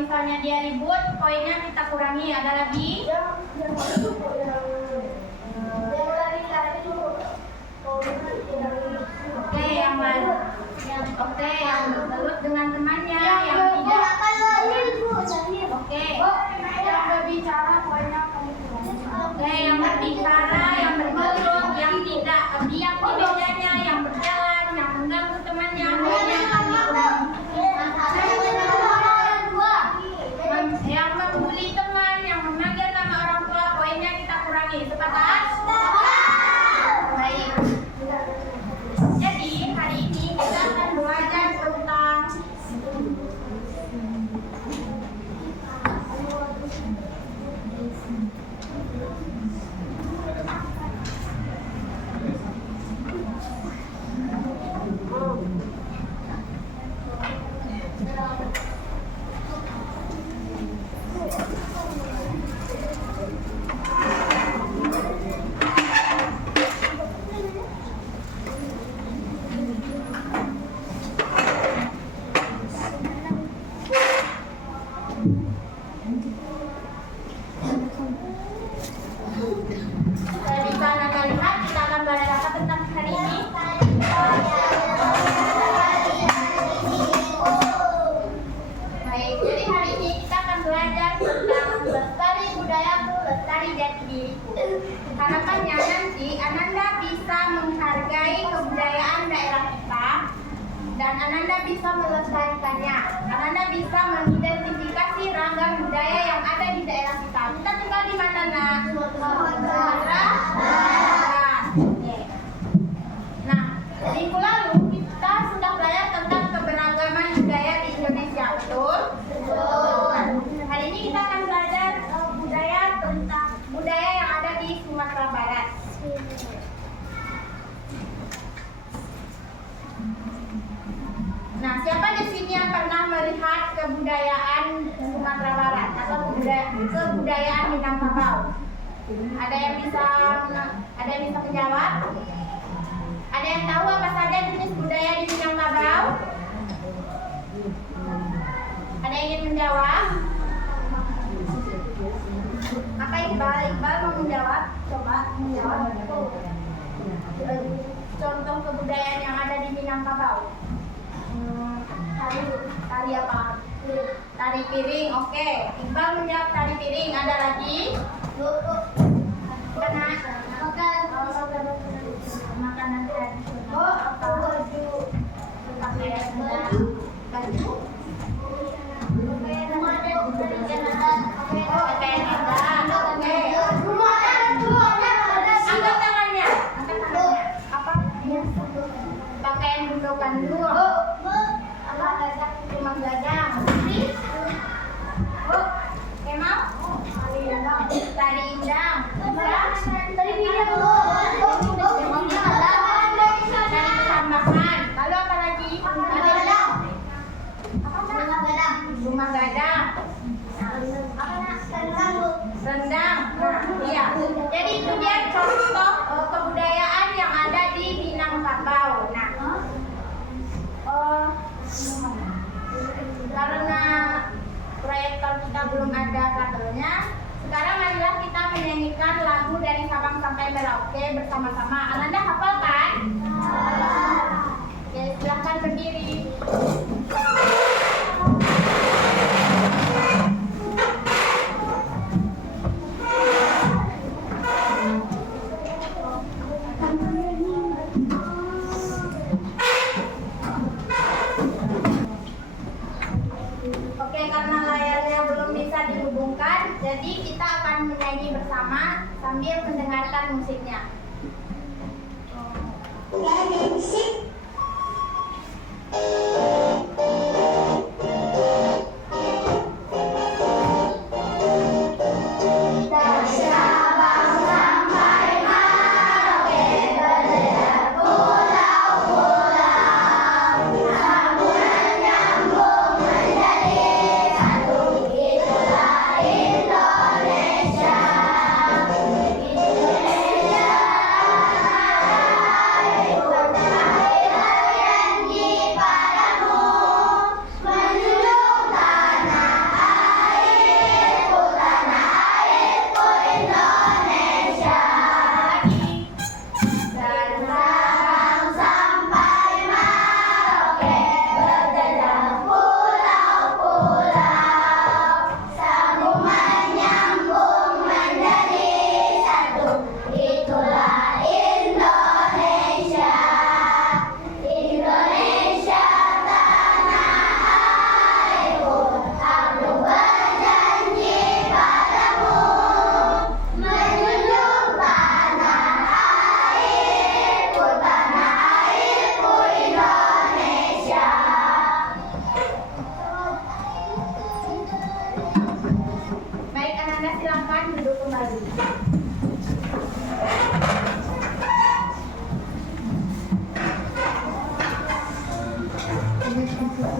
misalnya dia ribut, poinnya kita kurangi. Ada lagi? Oke, yang bergelut dengan temannya, yang tidak. Oke. Yang berbicara poinnya kamu kurangi. Oke, yang berbicara, yang bergelut, yang tidak diam di mejanya, yang berjalan, yang mengganggu temannya, poinnya akan dikurangi. Yang membuli teman, yang memanggil nama orang tua, poinnya kita kurangi. Sepakat? Baik. Jadi hari ini kita akan belajar tentang harapannya nanti Ananda bisa menghargai kebudayaan daerah kita dan Ananda bisa melestarikannya. Ananda bisa mengidentifikasi ragam budaya yang ada di daerah kita. Kita tinggal di mana, Nak? Sumatera Barat. Nah, minggu lalu kita sudah belajar tentang keberagaman budaya di Indonesia, betul? Betul. Hari ini kita akan belajar budaya yang ada di Sumatera Barat. Nah, siapa di sini yang pernah melihat kebudayaan Sumatera Barat atau kebudayaan Minangkabau? Ada yang bisa menjawab? Ada yang tahu apa saja jenis budaya di Minangkabau? Ada yang ingin menjawab? Maka Iqbal mau menjawab. Coba menjawab. Contoh kebudayaan yang ada di Minangkabau. Tari apa? Tari piring. Oke. Iqbal menjawab tari piring. Ada lagi? Makanan tradisional. Pakaian baju. Pakaian gundukan dulu. Rumah gadang. Kemal? Tari indang. Tari pindang. Tari kesambahan. Lalu apa lagi? Rumah gadang. Rendang. Iya. Jadi itu dia contoh kebudayaan yang ada di Minangkabau. Nah, karena proyektor kita belum ada kabelnya, sekarang marilah kita menyanyikan lagu dari Sabang sampai Merauke bersama-sama. Ananda hafal kan? Oke, silahkan berdiri. Jadi kita akan menyanyi bersama sambil mendengarkan musiknya. Indonesia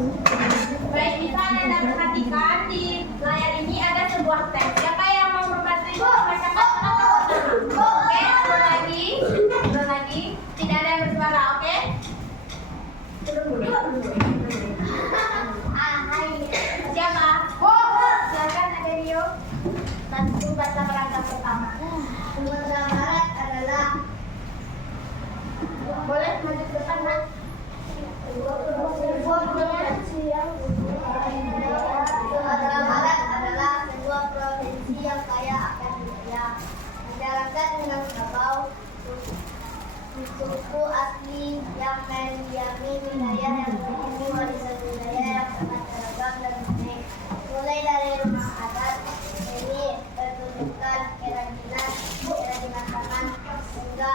Baik, bisa Anda perhatikan di layar ini ada sebuah teks. Siapa yang mau membantu Ibu membacakan kata pertama? Oke, turun lagi. Tidak ada yang bersuara, oke? Siapa? Silakan Ade Rio. Bantu baca paragraf pertama. Sumatera Barat adalah Boleh maju ke depan, Nak? Sumatera Barat adalah sebuah provinsi yang kaya akan budaya. Masyarakat Minangkabau suku asli yang mendiami wilayah yang memiliki warisan budaya yang sangat beragam dan unik. Mulai dari rumah adat, seni, pertunjukan, kerajinan tangan, hingga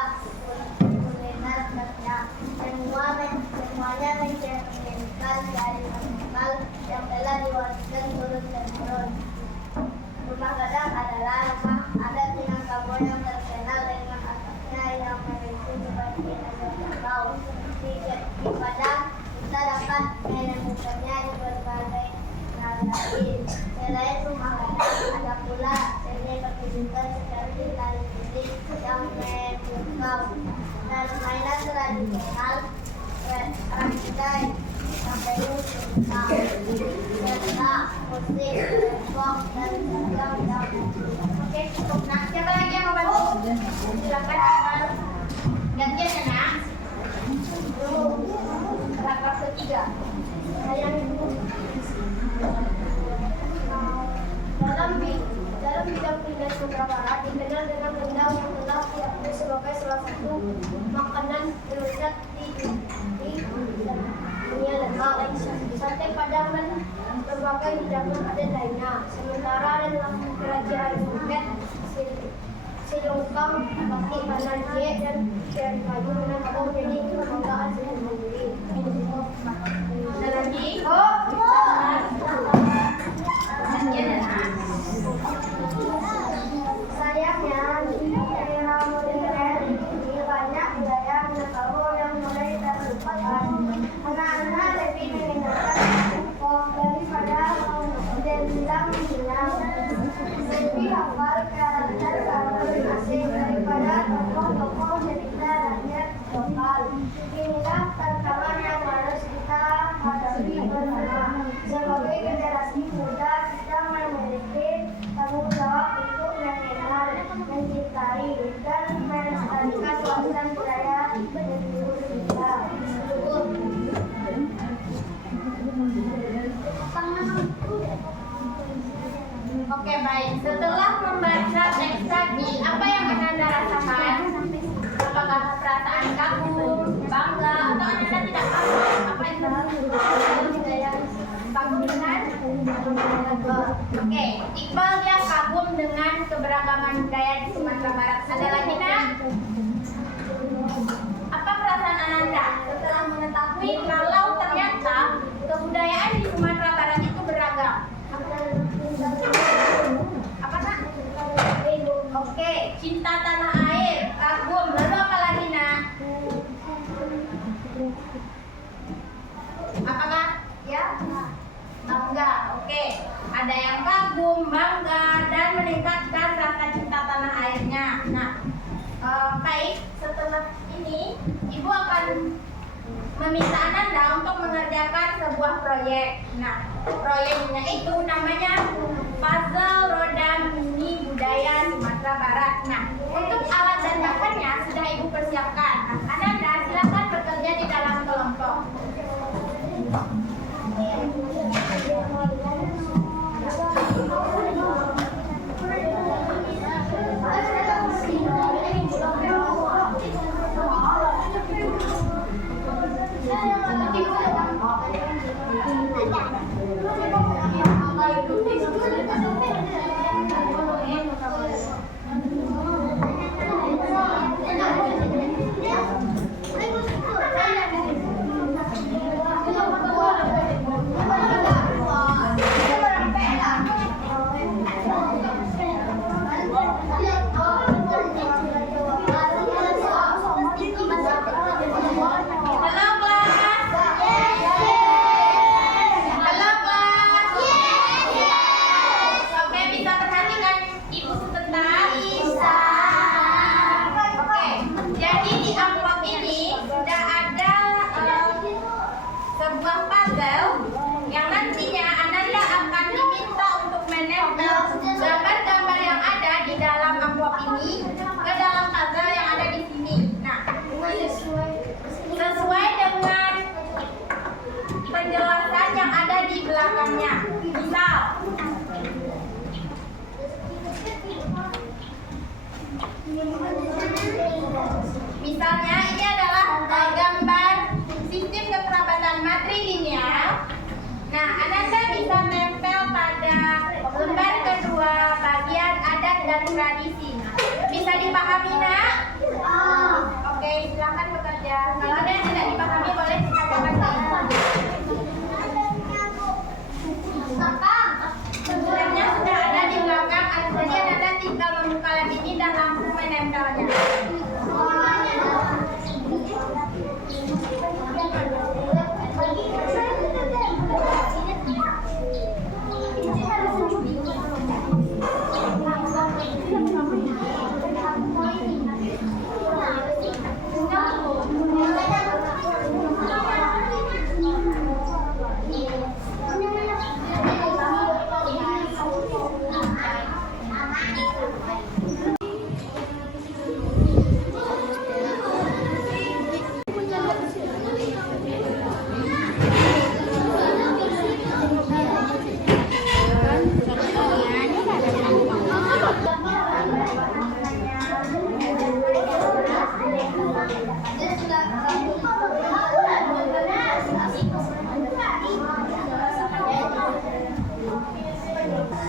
kuliner khasnya. Semuanya mencerminkan dari manusia yang telah diwariskan turun-temurun. Rumah Gadang adalah rumah adat Minangkabau yang terkenal dengan atapnya yang memiliki seperti Minangkabau. Di Padang kita dapat menemukannya di berbagai nagari. Selain rumah Gadang, ada pula seni pertunjukan seperti tari piring yang memukau dan mainan tradisional Rangkidai, Sampai serta musik, rock, dan beragam. Oke, cukup, Nak. Siapa lagi yang mau bantu? Silakan Iqbal. Gantian ya, Nak. Paragraf ketiga. Dalam bidang kuliner Sumatera Barat dikenal dengan rendang yang telah diakui sebagai salah satu makanan terlezat di dunia lengkap. Sate Padang dan berbagai hidangan adat lainnya. Sementara dalam kerajaan Buket, Silongkang, Bakti Kanan Cie, dan Syari Kayu Minangkabau menjadi kebanggaan sendiri. Ada lagi? Gantian ya, Nak. Sayangnya, di era modern ini banyak wilayah Minangkabau yang mulai terlupakan. Anak-anak lebih mengenalkan kok daripada dendam hilang. Lebih hafal karakter asing daripada tokoh-tokoh cerita rakyat lokal. Inilah tantangan yang harus kita hadapi bersama. Sebagai generasi muda, kita memiliki tanggung jawab untuk mengenal, mencintai, dan melestarikan warisan budaya leluhur kita. Oke, baik. Setelah membaca teks tadi, apa yang Anda rasakan? Apakah perasaan kagum, bangga, atau Anda tidak paham apa itu? Kagum dengan? Oke, Iqbal dia kagum dengan keberagaman budaya di Sumatera Barat. Ada lagi, Nak? Apa perasaan Ananda setelah mengetahui kalau ternyata kebudayaan di Sumatera Barat itu beragam? Apa, Nak? Oke, cinta tanah air, kagum. Lalu apa lagi, Nak? Apakah? Ya? Bangga. Oke. Ada yang kagum, bangga, dan meningkatkan rasa cinta tanah airnya. Nah, baik. Setelah ini, Ibu akan meminta Ananda untuk mengerjakan sebuah proyek. Nah, proyeknya itu namanya Puzzle Roda Mini Budaya Sumatera Barat. Nah, untuk alat dan bahannya sudah Ibu persiapkan. Nah, Ananda silakan bekerja di dalam kelompok. Halo kelas. Lembar kedua, bagian adat dan tradisi. Bisa dipahami, Nak? Oke, silakan bekerja. Kalau ada yang tidak dipahami, boleh dikatakan ke Ibu. Sebenarnya sudah ada di belakang, jadi Anda tinggal membuka lem ini dan langsung menempelnya.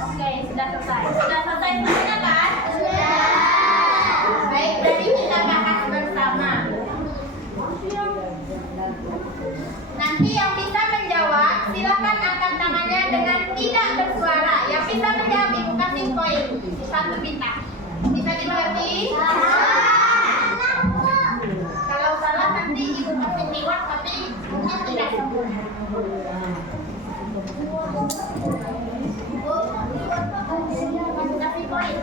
Oke, sudah selesai. Sudah selesai semuanya kan? Baik, jadi kita bahas bersama. Nanti yang bisa menjawab, silakan angkat tangannya dengan tidak bersuara. Yang bisa menjawab, Ibu kasih poin 1 bintang. Bisa dimengerti? Kalau salah nanti Ibu kasih reward, tapi mungkin tidak sempurna. Kasih poin.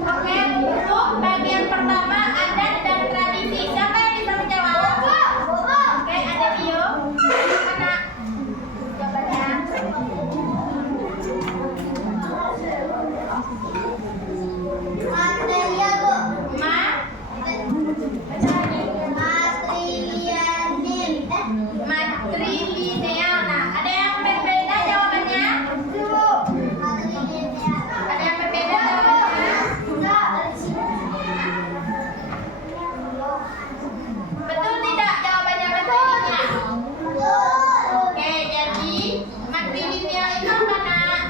Oke, untuk bagian pertama adat dan tradisi. Siapa yang bisa menjawab? Oke, ada Dio. Mana jawabannya? Matrilineal. Nah, ada yang berbeda jawabannya? Ada yang berbeda jawabannya? Betul tidak jawabannya matrilineal? Oke, jadi matrilineal itu apa, Nak?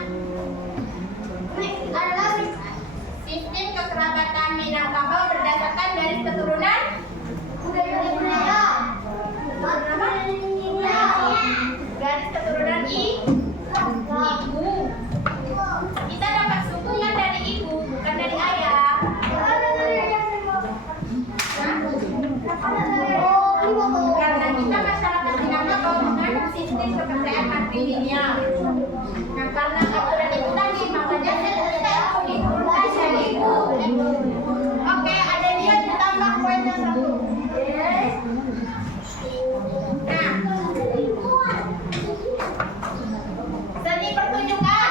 Sistem kekerabatan Minangkabau berdasarkan garis keturunan garis keturunan ibu. Kita dapat suku kan dari ibu, bukan dari ayah. Karena kita masyarakat Minangkabau menganut sistem kepercayaan matrilineal. Nah, karena aturan itu tadi, makanya kita diturunkan dari ibu. Oke, ada dia ditambah poinnya 1. Nah, seni pertunjukan.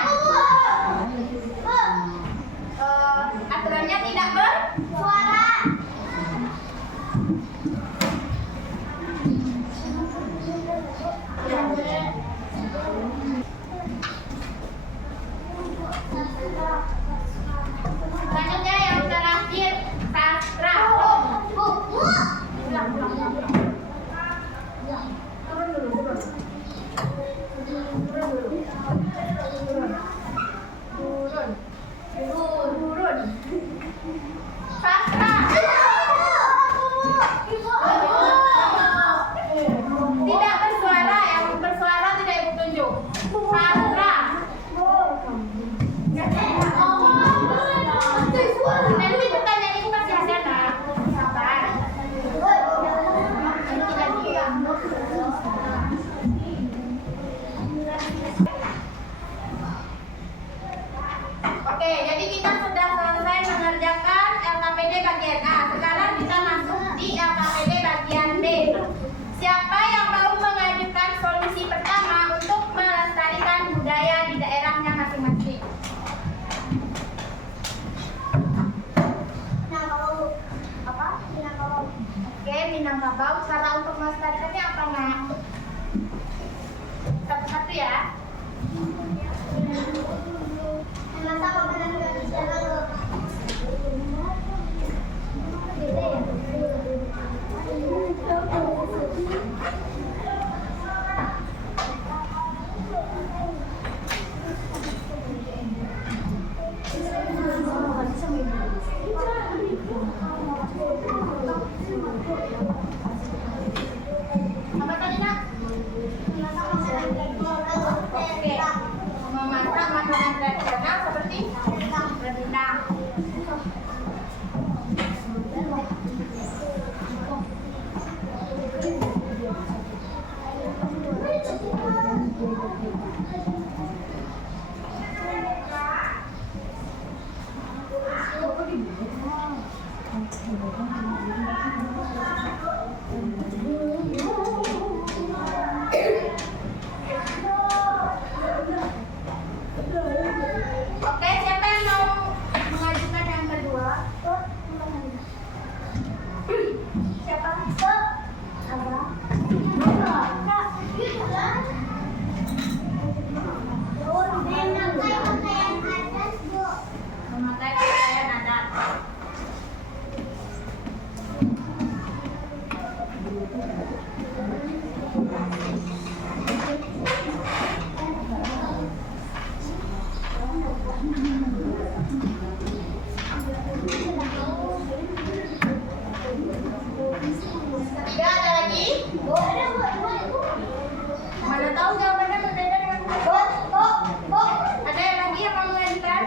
Aturannya tidak bersuara. Selanjutnya yang terakhir, sastra. Turun dulu. Sastra. Tidak bersuara, yang bersuara tidak Ibu tunjuk. Sastra. Nanti pertanyaan Ibu kasih ada, Nak. Sabar. Oke, jadi kita sudah selesai mengerjakan LKPD bagian A. Sekarang kita masuk di LKPD bagian B. Siapa yang mau mengajukan solusi pertama untuk melestarikan budaya di daerahnya masing-masing? Apa? Oke, Minangkabau. Cara untuk melestarikannya apa, Nak? Satu-satu ya. Rendang. Oke, siapa yang mau mengajukan yang kedua? Siapa? Memakai pakaian adat. Ketiga ada lagi? Mana tahu jawabannya berbeda dengan ada yang lagi yang mau mengajukan?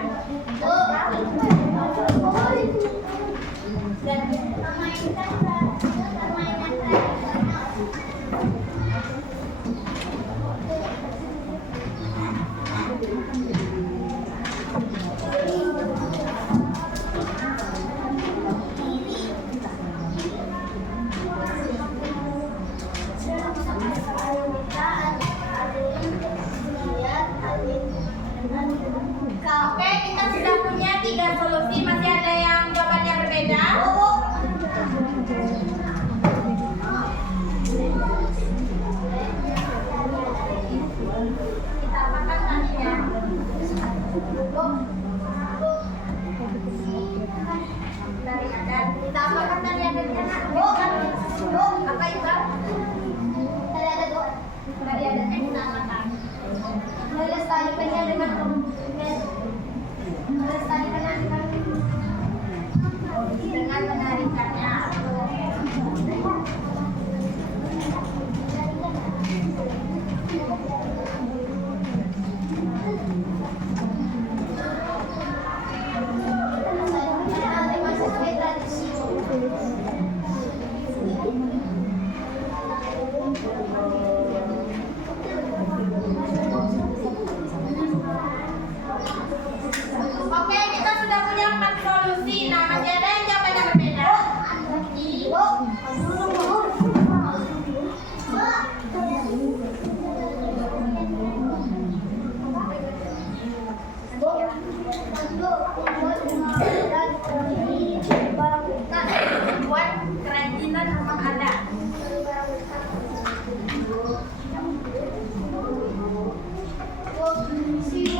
Oke, kita sudah punya 3 solusi. Masih ada yang jawabannya berbeda? Kita apakan tadinya? Dari adat. Kita apakan tadi adatnya? Apa itu? Dari adatnya kita apakan? Melestarikannya dengan menarikannya. Oke, kita sudah punya 4 solusi. Nah, masih ada yang jawabannya berbeda? Buat kerajinan rumah adat. Masih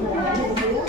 ada?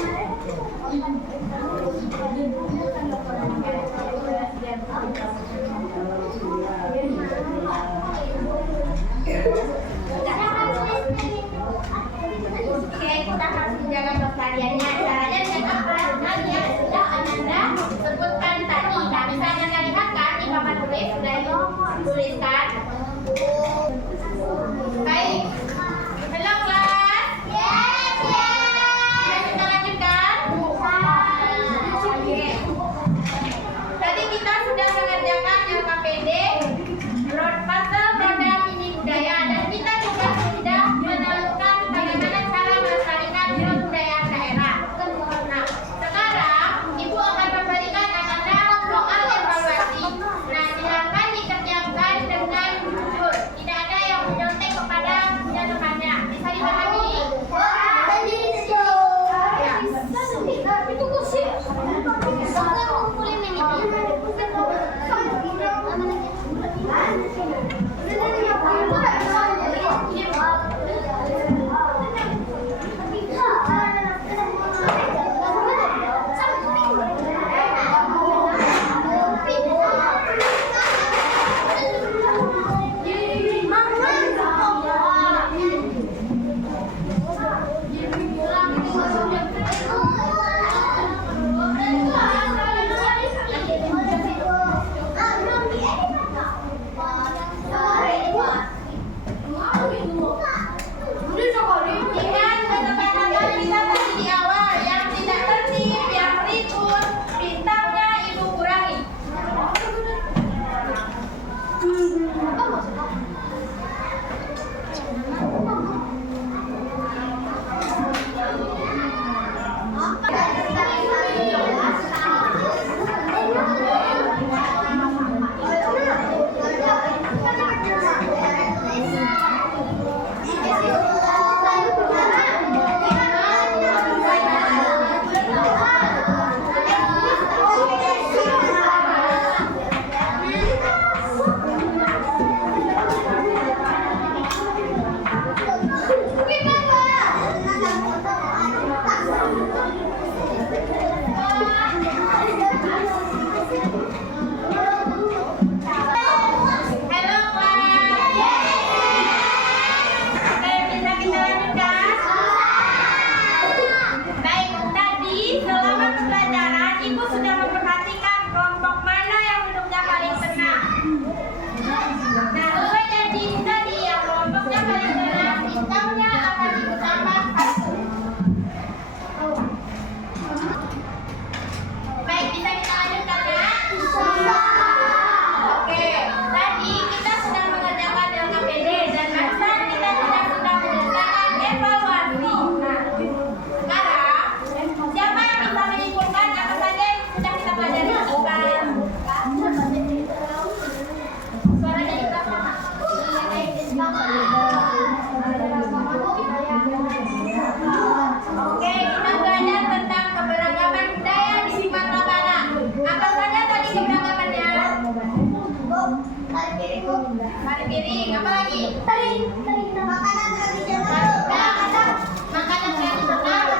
Apa maksudnya? Halo kelas. Oke, bisa kita lanjutkan? Baik, tadi selama pembelajaran Ibu sudah memperhatikan kelompok mana yang duduknya paling tenang. Nah, sesuai janji tadi yang kelompoknya paling tenang, sistemnya akan Ibu tambah 1. Baik, bisa kita lanjutkan ya? Oke, tadi kita sudah mengerjakan LKPD dan barusan kita sudah menyelesaikan evaluasi. Nah, sekarang siapa yang bisa menyimpulkan apa saja yang sudah kita pelajari? Suaranya di belakang. Oke, kita belajar tentang keberagaman budaya di Sumatera Barat. Apa saja tadi keberagamannya? Tari piring, apa lagi? Makanan tradisional. Makanan tradisional.